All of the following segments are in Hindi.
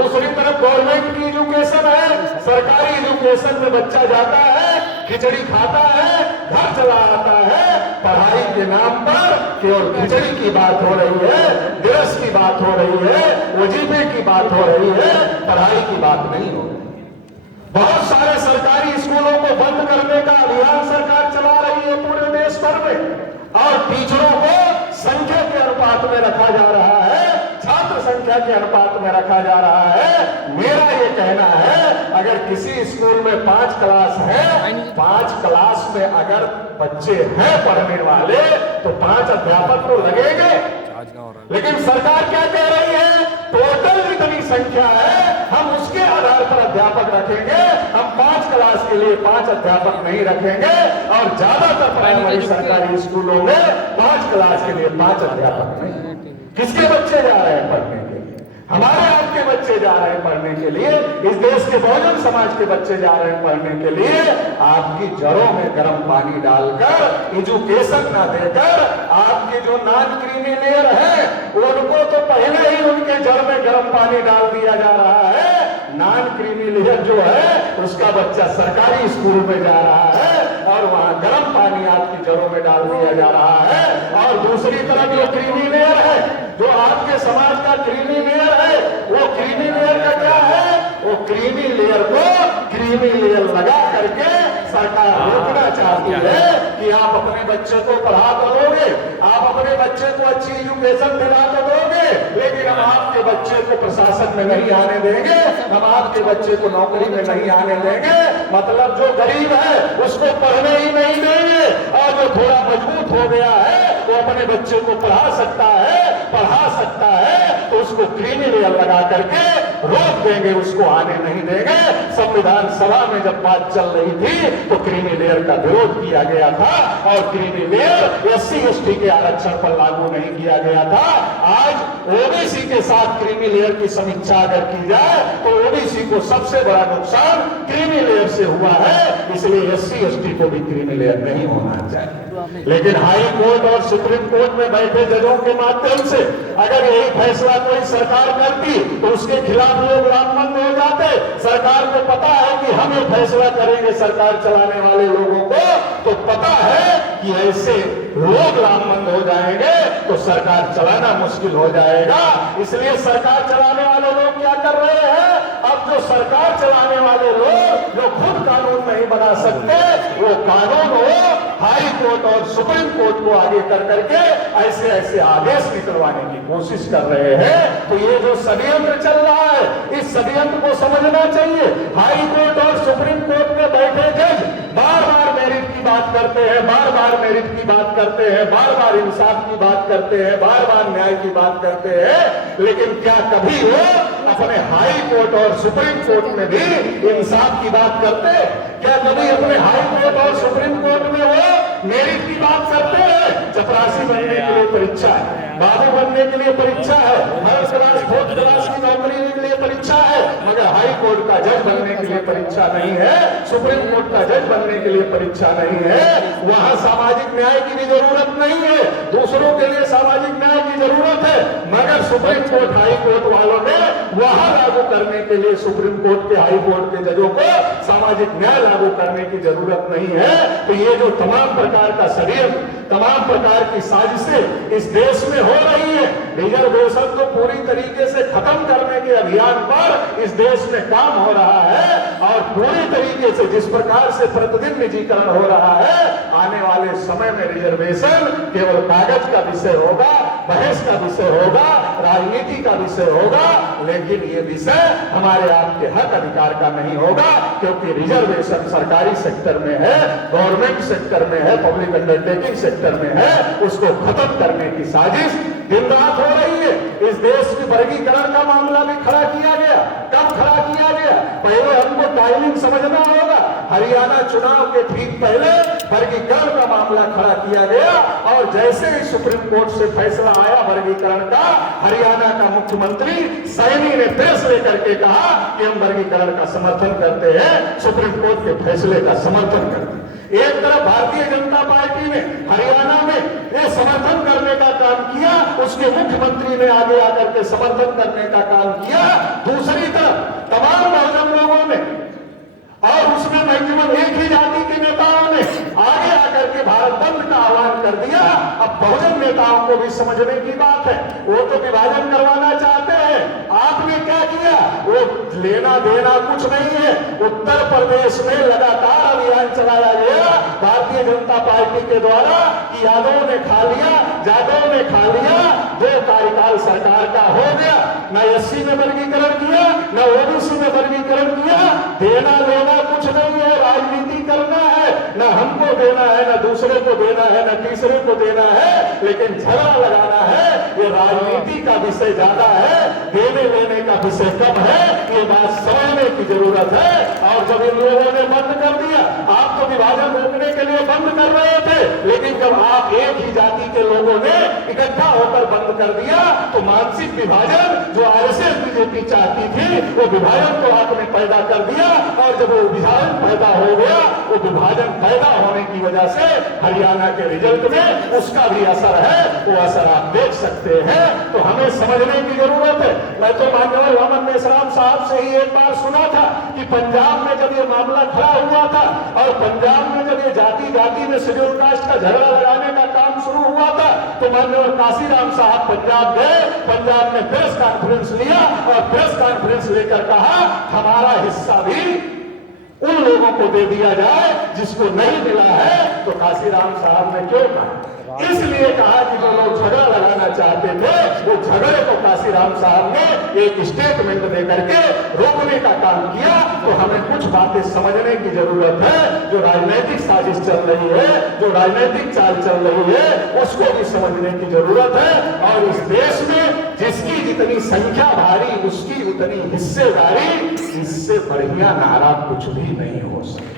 दूसरी तरफ गवर्नमेंट की एजुकेशन है, सरकारी एजुकेशन में बच्चा जाता है, खिचड़ी खाता है, घर चला आता है। पढ़ाई के नाम पर केवल खिचड़ी की बात हो रही है, दिवस की बात हो रही है, वजीफे की बात हो रही है, पढ़ाई की बात नहीं हो रही। बहुत सारे सरकारी स्कूलों को बंद करने का अभियान सरकार चला रही है पूरे देश भर में, और टीचरों को संख्या के अनुपात में रखा जा रहा है, छात्र संख्या के अनुपात में रखा जा रहा है। मेरा ये कहना है, अगर किसी स्कूल में 5 क्लास है, 5 क्लास में अगर बच्चे हैं पढ़ने वाले, तो 5 अध्यापक तो लगेंगे। लेकिन सरकार क्या कह रही है, टोटल जितनी संख्या है हम उसके आधार पर अध्यापक रखेंगे, हम 5 क्लास के लिए 5 अध्यापक नहीं रखेंगे। और ज्यादातर प्राइमरी सरकारी स्कूलों में 5 क्लास के लिए 5 अध्यापक नहीं। किसके बच्चे जा रहे हैं पढ़ने के लिए? हमारे आपके बच्चे जा रहे हैं पढ़ने के लिए, इस देश के बहुजन समाज के बच्चे जा रहे हैं पढ़ने के लिए। आपकी जड़ों में गर्म पानी डालकर, एजुकेशन ना देकर, आपके जो नॉन क्रीमी लेयर है उनको तो पहले ही उनके जड़ में गर्म पानी डाल दिया जा रहा है। नॉन क्रीमी लेयर जो है उसका बच्चा सरकारी स्कूल में जा रहा है और वहां गर्म पानी आपकी जड़ों में डाल दिया जा रहा है। और दूसरी तरफ जो क्रीमी लेयर है, जो आपके समाज का क्रीमी लेयर है, वो क्रीमी लेयर का क्या है, वो क्रीमी लेयर को क्रीमी लेयर लगा करके सरकार रोकना चाहती है कि आप अपने बच्चे को पढ़ा तो दोगे, आप अपने बच्चे को अच्छी एजुकेशन दिला तो दोगे, लेकिन हम आपके बच्चे को प्रशासन में नहीं आने देंगे, हम आपके बच्चे को नौकरी में नहीं आने देंगे। मतलब जो गरीब है उसको पढ़ने ही नहीं देंगे, और जो थोड़ा मजबूत हो गया है वो अपने बच्चे को पढ़ा सकता है, तो उसको क्रीमी लेयर लगा करके रोक देंगे, उसको आने नहीं देंगे। संविधान सभा में जब बात चल रही थी तो क्रीमी लेयर का विरोध किया गया था, और क्रीमी लेयर SC/ST के आरक्षण पर लागू नहीं किया गया था। आज ओबीसी के साथ क्रीमी लेयर की समीक्षा अगर की जाए तो ओबीसी को सबसे बड़ा नुकसान क्रीमी लेयर से हुआ है, इसलिए SC/ST को भी क्रीमी लेयर नहीं होना चाहिए। लेकिन हाई कोर्ट और सुप्रीम कोर्ट में बैठे जजों के माध्यम से अगर यही फैसला कोई सरकार करती तो उसके खिलाफ लोग लामबंद हो जाते। सरकार को पता है कि हम ये फैसला करेंगे, सरकार चलाने वाले लोगों को तो पता है कि ऐसे लोग लामबंद हो जाएंगे तो सरकार चलाना मुश्किल हो जाएगा। इसलिए सरकार चलाने वाले लोग क्या कर रहे हैं, अब जो सरकार चलाने वाले लोग जो खुद कानून नहीं बना सकते, वो कानून हो हाई कोर्ट और सुप्रीम कोर्ट को आगे कर करके ऐसे आदेश निकलवाने की कोशिश कर रहे हैं। तो ये जो षड्यंत्र चल रहा है, इस षड्यंत्र को समझना चाहिए। हाई कोर्ट और सुप्रीम कोर्ट में बैठे जज बार बार मेरिट की बात करते हैं, बार बार मेरिट की बात करते हैं, बार बार इंसाफ की बात करते हैं, बार बार न्याय की बात करते हैं, लेकिन क्या कभी वो अपने हाई कोर्ट और सुप्रीम कोर्ट में भी इंसाफ की बात करते? क्या कभी अपने हाई कोर्ट और सुप्रीम कोर्ट में वो मेरिट की बात करते हैं? चपरासी बनने के लिए परीक्षा है, बाबू बनने के लिए परीक्षा है, थर्ड क्लास फोर्थ क्लास की नौकरी के लिए परीक्षा है, मगर हाई कोर्ट का जज बनने के लिए परीक्षा नहीं है, सुप्रीम कोर्ट का जज बनने के लिए परीक्षा नहीं है। वहां सामाजिक न्याय की भी जरूरत नहीं है, दूसरों के लिए सामाजिक न्याय की जरूरत है, मगर सुप्रीम कोर्ट हाई कोर्ट वालों ने वहां लागू करने के लिए सुप्रीम कोर्ट के हाई कोर्ट के जजों को सामाजिक न्याय लागू करने की जरूरत नहीं है। तो ये जो तमाम प्रकार का षड्यंत्र, तमाम प्रकार की साजिशें इस देश में हो रही है, रिजर्वेशन को पूरी तरीके से खत्म करने के अभियान पर इस देश में काम हो रहा है, और पूरी तरीके से जिस प्रकार से प्रतिदिन निजीकरण हो रहा है, आने वाले समय में रिजर्वेशन केवल कागज का विषय होगा, बहस का विषय होगा, राजनीति का विषय होगा, लेकिन ये विषय हमारे आपके हक अधिकार का नहीं होगा, क्योंकि रिजर्वेशन सरकारी सेक्टर में है, गवर्नमेंट सेक्टर में है, पब्लिक अंडरटेकिंग सेक्टर में है, उसको खत्म करने की साजिश दिन रात हो रही है। इस देश में वर्गीकरण का मामला भी खड़ा किया गया। कब खड़ा किया गया? पहले हमको टाइमिंग समझना होगा। हरियाणा चुनाव के ठीक पहले वर्गीकरण का मामला खड़ा किया गया, और जैसे ही सुप्रीम कोर्ट से फैसला आया वर्गीकरण का, हरियाणा का मुख्यमंत्री सैनी ने प्रेस लेकर के कहा कि हम वर्गीकरण का समर्थन करते हैं, सुप्रीम कोर्ट के फैसले का समर्थन करते हैं। एक तरफ भारतीय जनता पार्टी ने हरियाणा में ये समर्थन करने का काम किया, उसके मुख्यमंत्री ने आगे आकर के समर्थन करने का काम किया, दूसरी समझने की बात है। वो तो विभाजन करवाना चाहते हैं, आपने क्या किया? वो लेना देना कुछ नहीं है। उत्तर प्रदेश में लगातार अभियान चलाया गया भारतीय जनता पार्टी के द्वारा कि यादव ने खा लिया, जादव ने खा लिया, जो कार्यकाल सरकार का हो गया। न एससी में वर्गीकरण किया, न ओबीसी में वर्गीकरण किया। देना लेना कुछ नहीं है, राजनीति करना है। न हमको देना है, न दूसरे को देना है, न तीसरे को देना है, लेकिन झगड़ा लगाना है। ये राजनीति का विषय ज्यादा है, देने लेने का विषय कम है। ये बात समझने की जरूरत है। और जब इन लोगों ने बंद कर दिया, आप तो विभाजन रोकने के लिए बंद कर रहे थे, लेकिन जब आप एक ही जाति के लोगों ने इकट्ठा होकर बंद कर दिया तो मानसिक विभाजन जो आरएसएस बीजेपी चाहती थी, वो विभाजन तो आपने पैदा कर दिया। और जब वो विभाजन पैदा हो गया, वो विभाजन पैदा होने की वजह से हरियाणा के रिजल्ट में उसका भी असर है। वो असर आप देख सकते हैं। तो हमें समझने की जरूरत है। मैं तो माननीय वामन मेश्राम साहब से ही एक बार सुना था कि पंजाब में जब ये मामला खड़ा हुआ था और पंजाब में जब ये जाति जाति में शेड्यूल कास्ट का झगड़ा लगाने का काम शुरू हुआ था, तो माननीय काशीराम साहब पंजाब गए, पंजाब में प्रेस कॉन्फ्रेंस लिया और प्रेस कॉन्फ्रेंस लेकर कहा हमारा हिस्सा भी उन लोगों को दे दिया जाए जिसको नहीं मिला है। तो काशीराम साहब ने क्यों कहा? इसलिए कहा कि जो लोग झगड़ा लगाना चाहते थे, वो झगड़े को काशीराम साहब ने एक स्टेटमेंट देकर के रोकने का काम किया। तो हमें कुछ बातें समझने की जरूरत है। जो राजनीतिक साजिश चल रही है, जो राजनीतिक चाल चल रही है, उसको भी समझने की जरूरत है। और इस देश में जिसकी जितनी संख्या भारी, उसकी उतनी हिस्सेदारी। इससे बढ़िया नारा कुछ भी नहीं हो सकता।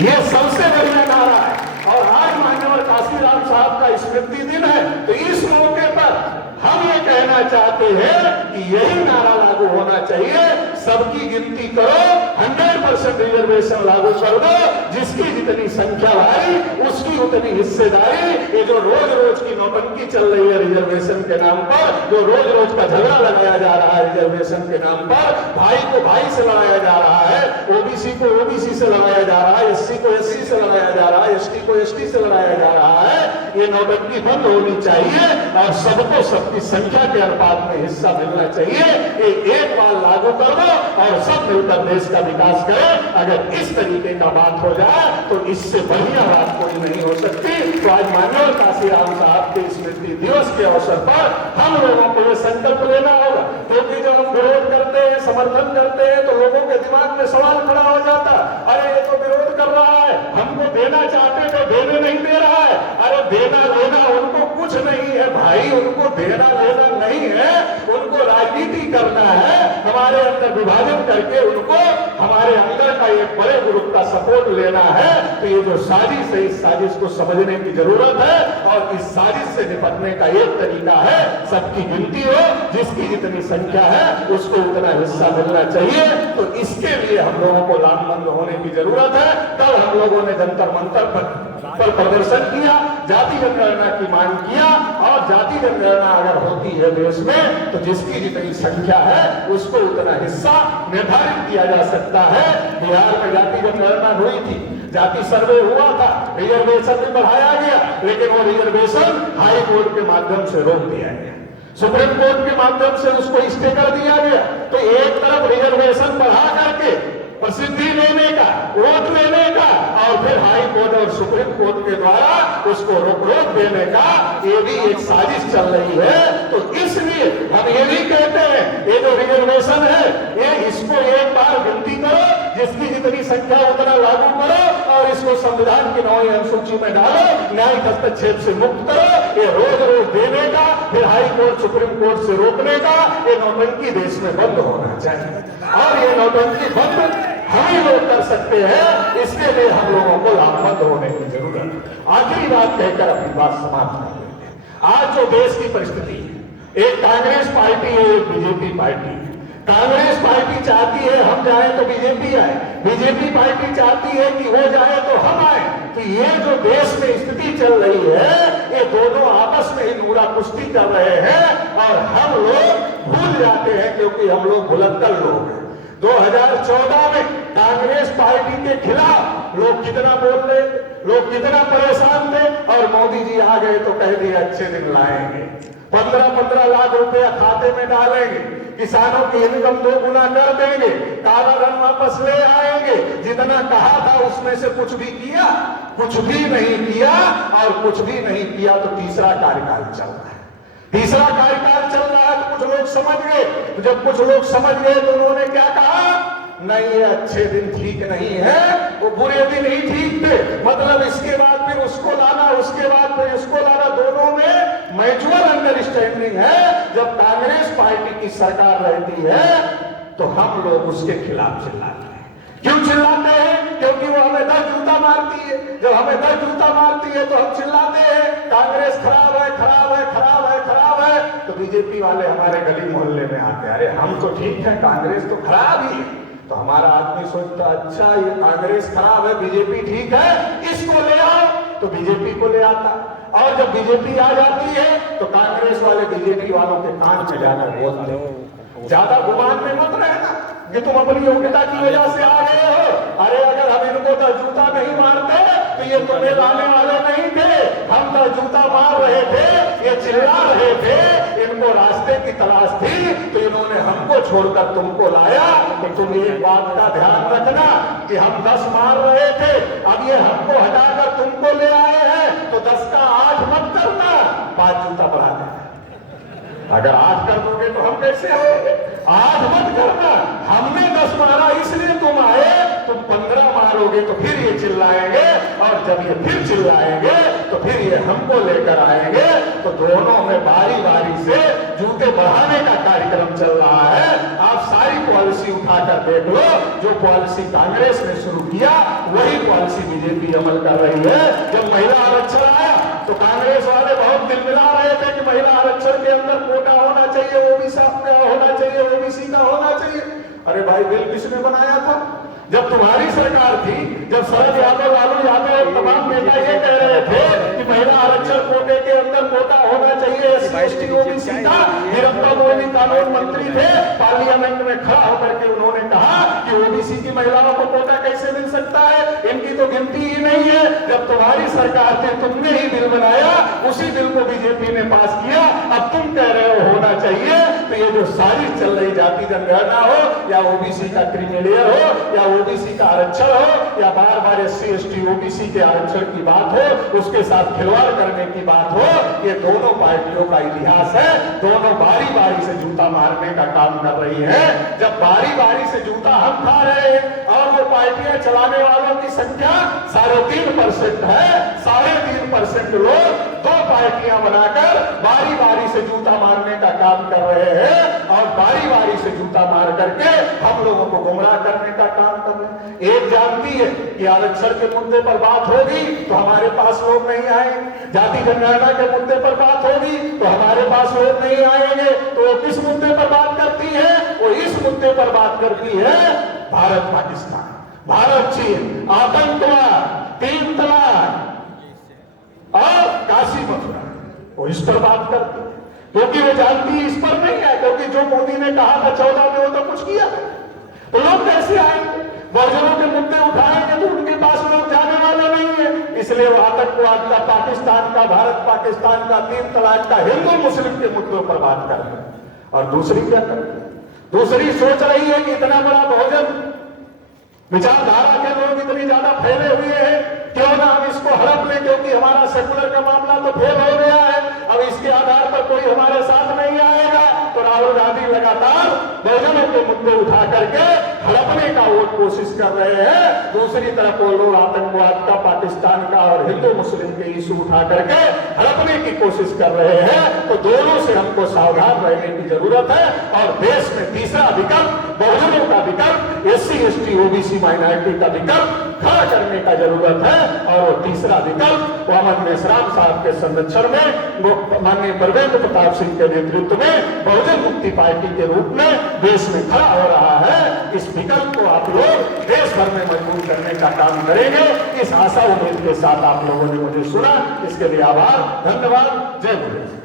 ये सबसे बढ़िया नारा है। और आज मान्यवर काशीराम साहब का स्मृति दिन है, तो इस मौके पर हम ये कहना चाहते हैं कि यही नारा लागू होना चाहिए। सबकी गिनती करो, 100% रिजर्वेशन लागू कर दो। जिसकी जितनी संख्या भारी, उसकी उतनी हिस्सेदारी। ये जो रोज रोज की नौटंकी चल रही है रिजर्वेशन के नाम पर, जो रोज रोज का झगड़ा लगाया जा रहा है रिजर्वेशन के नाम पर, भाई को भाई से लड़ाया जा रहा है, ओबीसी को ओबीसी से लड़ाया जा रहा है, एससी को एससी से लड़ाया जा रहा है, एसटी को एसटी से लड़ाया जा रहा है। ये नौटंकी बंद होनी चाहिए और सबको सबकी संख्या के अनुपात में हिस्सा मिलना चाहिए। ये एक बार लागू कर दो और सब मिलकर देश का विकास करें। अगर इस तरीके का बात हो जाए तो इससे बढ़िया बात कोई नहीं हो सकती। तो आज माननीय काशीराम साहब के स्मृति दिवस के अवसर पर हम लोगों को ये संकल्प लेना होगा, क्योंकि जब हम विरोध करते हैं, समर्थन करते हैं, तो लोगों के दिमाग में सवाल खड़ा हो जाता, अरे ये तो विरोध कर रहा है, हमको देना चाहते तो देने नहीं दे रहा है। अरे देना लेना उनको कुछ नहीं है भाई, उनको देना लेना नहीं है, उनको राजनीति करना है। हमारे अंदर विभाजन करके उनको हमारे अंदर का एक बड़े ग्रुप का सपोर्ट लेना है। तो ये जो साजिश है, इस साजिश को समझने की जरूरत है। और इस साजिश से निपटने का एक तरीका है, सबकी गिनती हो, जिसकी जितनी संख्या है उसको उतना हिस्सा मिलना चाहिए। तो इसके लिए हम लोगों को लामबंद होने की जरूरत है। कल हम लोगों ने जंतर मंतर पर प्रदर्शन किया, जाति जनगणना की मांग किया। और जाति जनगणना अगर होती है देश में, तो जिसकी जितनी संख्या है उसको उतना हिस्सा निर्धारित किया जा सकता है। बिहार में जाति जनगणना हुई थी, जाति सर्वे हुआ था, रिजर्वेशन भी बढ़ाया गया, लेकिन वो रिजर्वेशन हाई कोर्ट के माध्यम से रोक दिया गया, सुप्रीम कोर्ट के माध्यम से उसको स्टे कर दिया गया। तो एक तरफ रिजर्वेशन बढ़ा करके प्रसिद्धि लेने का, वोट लेने का, और फिर हाई कोर्ट और सुप्रीम कोर्ट के द्वारा उसको रोक देने का, ये भी एक साजिश चल रही है। तो इसलिए हम ये भी कहते हैं, ये जो रिजर्वेशन है, ये इसको एक बार गिनती करो, जिसकी जितनी संख्या उतना लागू करो और इसको संविधान की 9वीं अनुसूची में डालो, न्यायिक हस्तक्षेप से मुक्त करो। ये रोज रोज देने का, फिर हाई कोर्ट सुप्रीम कोर्ट से रोकने का, ये नौटंकी देश में बंद होना चाहिए। और ये नौटंकी बंद हम ही लोग कर सकते हैं। इसके लिए हम लोगों को लामबंद होने की जरूरत है। आखिरी बात कहकर अपनी बात समाप्त कर देते हैं। आज जो देश की परिस्थिति है, एक कांग्रेस पार्टी है, एक बीजेपी पार्टी है। कांग्रेस पार्टी चाहती है हम जाए तो बीजेपी आए, बीजेपी पार्टी चाहती है कि वो जाए तो हम आए। तो ये जो देश में स्थिति चल रही है, ये दोनों आपस में ही नूरा कुश्ती कर रहे हैं और हम लोग भूल जाते हैं, क्योंकि हम लोग भुलक्कड़ लोग हैं। 2014 में कांग्रेस पार्टी के खिलाफ लोग कितना बोल रहे थे, लोग कितना परेशान थे, और मोदी जी आ गए तो कह दिया अच्छे दिन लाएंगे, 15-15 लाख रुपया खाते में डालेंगे, किसानों की इनकम 2 गुना कर देंगे, काला धन वापस ले आएंगे। जितना कहा था उसमें से कुछ भी किया? कुछ भी नहीं किया। और कुछ भी नहीं किया तो तीसरा कार्यकाल चल रहा है, तीसरा कार्यकाल चल रहा है। तो कुछ लोग समझ गए, तो जब कुछ लोग समझ गए तो उन्होंने क्या कहा? नहीं, ये अच्छे दिन ठीक नहीं है, वो बुरे दिन ही ठीक थे। मतलब इसके बाद फिर उसको लाना, उसके बाद फिर इसको लाना, दोनों में म्यूचुअल अंडरस्टैंडिंग है। जब कांग्रेस पार्टी की सरकार रहती है तो हम लोग उसके खिलाफ चिल्लाते हैं। क्यों चिल्लाते हैं? क्योंकि वो हमें 10 जूता मारती है। जब हमें 10 जूता मारती है तो हम चिल्लाते हैं कांग्रेस खराब है, खराब है, खराब है, खराब है। तो बीजेपी वाले हमारे गली मोहल्ले में आते हैं, अरे हम तो ठीक है, कांग्रेस तो खराब ही है। तो हमारा आदमी सोचता अच्छा ये कांग्रेस खराब है, बीजेपी ठीक है, इसको ले आओ, तो बीजेपी को ले आता। और जब बीजेपी आ जाती है तो कांग्रेस वाले बीजेपी वालों के कान में जाकर बोलते हैं। ज्यादा गुमान में मत रहना कि तुम अपनी योग्यता की वजह से आ गए हो। अरे अगर हम इनको 10 जूता नहीं मारते तो ये तुम्हें लाने वाले नहीं थे। हम 10 जूता मार रहे थे, ये चिल्ला रहे थे, इनको रास्ते की तलाश थी, तो इन्होंने हमको छोड़कर तुमको लाया। तो तुम एक बात का ध्यान रखना कि हम 10 मार रहे थे, अब ये हमको हटाकर तुमको ले आए हैं, तो 10 का 8 मत करना, 5 जूता बढ़ा देना। अगर 8 कर दोगे तो हम कैसे आएंगे? 8 मत करना, हमने 10 मारा इसलिए तुम आए, तुम 15 मारोगे तो फिर ये चिल्लाएंगे, और जब ये फिर चिल्लाएंगे तो फिर ये हमको लेकर आएंगे। तो दोनों में बारी बारी से जूते बढ़ाने का कार्यक्रम चल रहा है। आप सारी पॉलिसी उठाकर देख लो, जो पॉलिसी कांग्रेस ने शुरू किया वही पॉलिसी बीजेपी अमल कर रही है। जब महिला आरक्षण आया तो कांग्रेस वाले बहुत दिल मिला रहे थे कि महिला आरक्षण के अंदर कोटा होना चाहिए, ओबीसी का होना चाहिए, ओबीसी का होना चाहिए। अरे भाई, बिल किसने बनाया था? जब तुम्हारी सरकार थी, जब शरद यादव, लालू यादव और तमाम नेता ये कह रहे थे कि महिला आरक्षण कोटे के अंदर कोटा होना चाहिए, SC/ST ओबीसी का, वीरप्पा मोदी कानून मंत्री थे, पार्लियामेंट में खड़ा होकर के उन्होंने कहा कि ओबीसी की महिलाओं को कोटा कैसे मिल सकता है, इनकी तो गिनती ही नहीं है। जब तुम्हारी सरकार थी, तुमने ही बिल बनाया, उसी बिल को बीजेपी ने पास किया। अब तुम कह रहे हो होना चाहिए। तो ये जो साजिश चल रही, जाति जनगणना हो या ओबीसी का क्रीमिलेयर हो या ओबीसी का आरक्षण हो या बार बार SC/ST ओबीसी के आरक्षण की बात हो, उसके साथ खिलवाड़ करने की बात हो, ये दोनों पार्टियों का इतिहास है। दोनों बारी बारी से जूता मारने का काम कर रही है। जब बारी बारी से जूता हम खा रहे हैं और वो पार्टियां चलाने वालों की संख्या 3.5% है, 3.5% लोग 2 पार्टियां बनाकर बारी बारी से जूता मारने का काम कर रहे हैं, और बारी बारी से जूता मार करके हम लोगों को गुमराह करने का काम कर रहे हैं। एक जानती है कि आरक्षण के मुद्दे पर बात होगी तो हमारे पास लोग नहीं आएंगे, जाति जनगणना के मुद्दे पर बात होगी तो हमारे पास लोग नहीं आएंगे। तो वो किस मुद्दे पर बात करती है? वो इस मुद्दे पर बात करती है भारत पाकिस्तान, भारत चीन, आतंकवाद, 3 तलाक और काशी मथुरा, वो इस पर बात करती है। क्योंकि वो जानती है इस पर नहीं है, क्योंकि जो मोदी ने कहा था 14 में वो तो कुछ किया है। तो लोग कैसे आएंगे? बहुजनों के मुद्दे उठाएंगे तो उनके पास लोग जाने वाले नहीं है। इसलिए वो आतंकवाद का, पाकिस्तान का, भारत पाकिस्तान का, 3 तलाक का, हिंदू मुस्लिम के मुद्दों पर बात करते हैं। और दूसरी क्या करते हैं? दूसरी सोच रही है कि इतना बड़ा बहुजन विचारधारा के लोग इतनी ज्यादा फैले हुए हैं, क्यों ना हम इसको हड़प लें, क्योंकि हमारा सेकुलर का मामला तो फेल हो गया है, अब इसके आधार पर कोई हमारे साथ नहीं आएगा। तो राहुल गांधी लगातार बहुजनों के मुद्दे उठा करके हड़पने का वो कोशिश कर रहे हैं। दूसरी तरफ वो लोग आतंकवाद का, पाकिस्तान का और हिंदू मुस्लिम के इशू उठा करके हड़पने की कोशिश कर रहे हैं। तो दोनों से हमको सावधान रहने की जरूरत है। और देश में तीसरा विकल्प, बहुजनों का विकल्प, SC/ST ओबीसी माइनॉरिटी का विकल्प खड़ा करने का जरूरत है। और वो तीसरा विकल्प वामन मेश्राम साहब के संरक्षण में, वो माननीय परवेंद्र प्रताप सिंह के नेतृत्व में बहुजन मुक्ति पार्टी के रूप में देश में खड़ा हो रहा है। इस विकल्प को आप लोग देश भर में मजबूत करने का काम करेंगे, इस आशा उम्मीद के साथ आप लोगों ने मुझे सुना। इसके लिए आभार, धन्यवाद, जय गुरु।